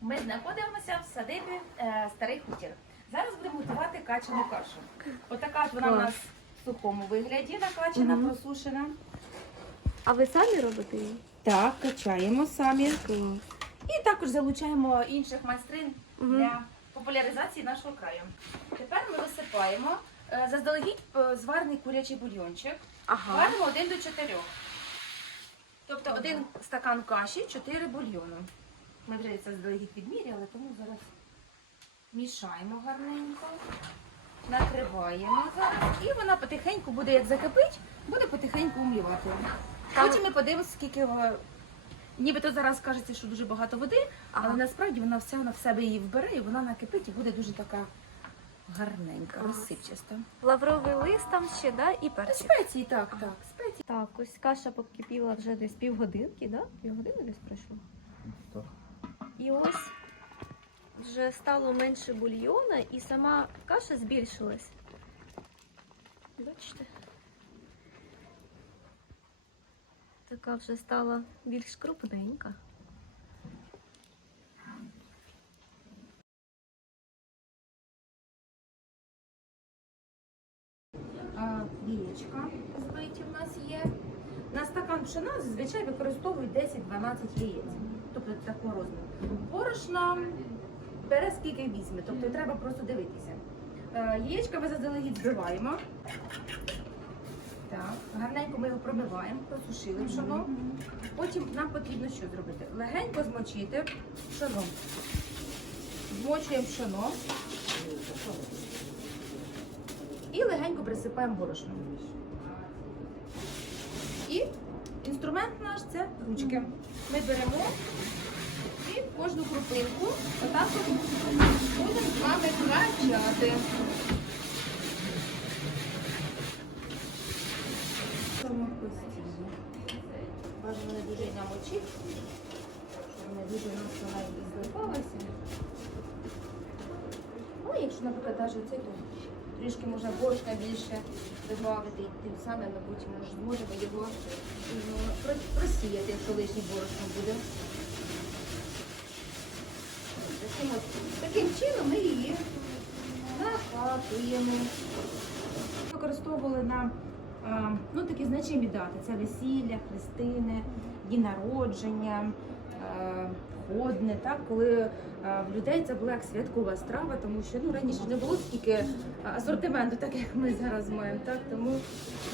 Ми знаходимося в садибі е, Старий Хутір. Зараз будемо готувати качану кашу. Отака от вона у нас в сухому вигляді накачана, Мгм. просушена. А ви самі робите її? Так, качаємо самі. Клас. І також залучаємо інших майстрин Мгм. для популяризації нашого краю. Тепер ми висипаємо е, заздалегідь е, зварений курячий бульйончик. Ага. Варимо 1 до 4. Тобто один стакан каші, 4 бульйону. Ми вже це заздалегідь відміряли, тому зараз мішаємо гарненько, накриваємо зараз. І вона потихеньку буде, як закипить, буде потихеньку умівати. Потім ми подивимося, скільки. е, Нібито зараз кажеться, що дуже багато води, але Ага. насправді вона все вона в себе її вбере і вона накипить і буде дуже така гарненька, розсипчаста. Лавровий лист там ще, да? І перчик. Спеції, так, так, спеції. Так, ось каша покипіла вже десь півгодинки, да? Півгодини десь пройшло. Так. І ось вже стало менше бульйона і сама каша збільшилась. Бачите? Така вже стала більш крупненька. Яєчка збиті в нас є. На стакан пшена зазвичай використовують 10-12 яєць. Тобто такого розміру. Борошна бере скільки візьме, тобто треба просто дивитися. Е, Яєчка ми заздалегідь збиваємо. Так, гарненько ми його промиваємо, просушили пшоно. Потім нам потрібно що зробити? Легенько змочити пшоно. Змочуємо пшоно. І легенько присипаємо борошном. Інструмент наш це ручки. Ми беремо і кожну крупинку отак будемо з вами постійно. Бажано не дуже намочити, щоб не дуже нас вона і злипалася. Ну, якщо, наприклад, навіть це трішки можна борошна більше додати, і тим самим ми потім може, зможемо його ну, просіяти, якщо лишнє борошно буде. Таким, от, таким чином ми її накатуємо. Використовували на ну, такі значимі дати. Це весілля, хрестини, дні народження, е, ходне, так, коли е, в людей це була як святкова страва, тому що ну, раніше не було стільки е, асортименту, так як ми зараз маємо. Так, тому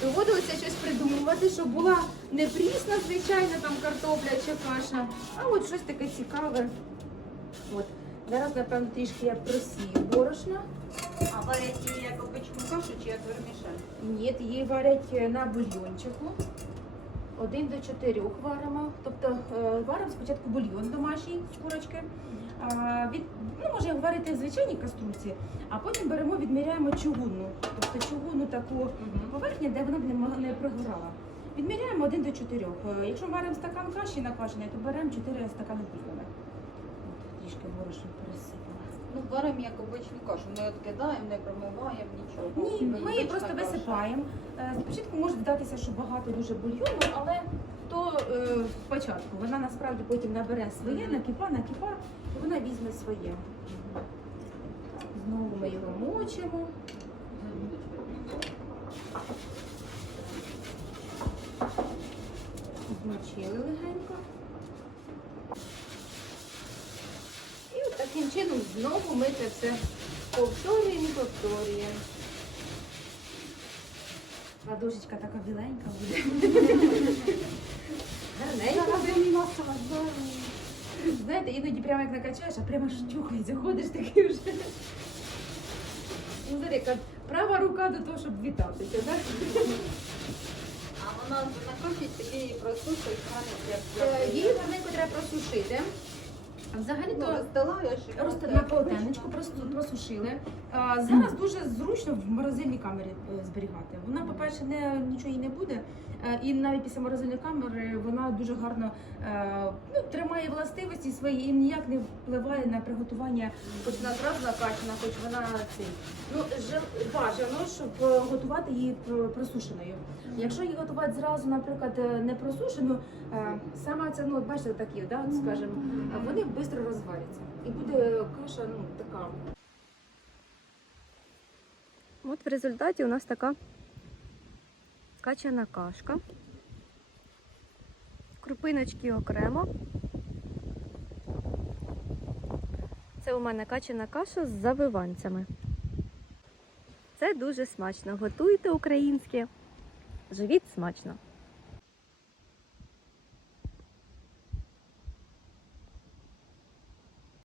доводилося щось придумувати, щоб була не прісна, звичайна там картопля чи каша, а от щось таке цікаве. От. Зараз, напевно, трішки я просію борошна. А варять її як обичну кашу чи як вермішель? Ні, її варять на бульйончику. Один до чотирьох варимо. Тобто е, варимо спочатку бульйон домашній з курочки. Від, ну, може варити в звичайній каструльці, а потім беремо, відміряємо чугунну. Тобто чугунну таку поверхню, де вона б не, не прогорала. Відміряємо один до чотирьох. Е, Якщо варимо стакан каші наквашеної, то беремо 4 стакани бульйона. Трішки борошно пересипала. Ну, варимо як обичну кашу. Не відкидаємо, не промиваємо, нічого. Ні, ми її Обична просто каша. висипаємо. Е, Спочатку може здатися, що багато дуже бульйону, але то е, спочатку вона насправді потім набере своє, накипа, накипа, і вона візьме своє. Знову ми його мочимо. Змочили легенько. І от таким чином знову ми це все повторюємо і повторюємо. Ладошечка така біленька буде. Гарненька. Знаєте, іноді прямо як накачаєш, а прямо ж чухається, ходиш такий вже. Ну, знаєте, яка права рука до того, щоб вітатися, так? А вона накачить такий просушить, хранить, Е, як Її гарненько треба просушити. А взагалі Ну, то Просто просто на полотенечку просто просушили. А, зараз дуже зручно в морозильній камері е, зберігати. Вона, по-перше, не нічого їй не буде. е, І навіть після морозильної камери вона дуже гарно е, ну, тримає властивості свої і ніяк не впливає на приготування, хоч вона зразу накачана, хоч вона цей. Ну, жел- бажано, щоб е, готувати її пр- просушеною. Якщо її готувати зразу, наприклад, е, не просушену, е, саме це, ну, от бачите, такі, да, от, скажімо, вони би швидко розвариться. І буде каша ну, така. От в результаті у нас така качана кашка. Крупиночки окремо. Це у мене качана каша з завиванцями. Це дуже смачно. Готуйте українське. Живіть смачно!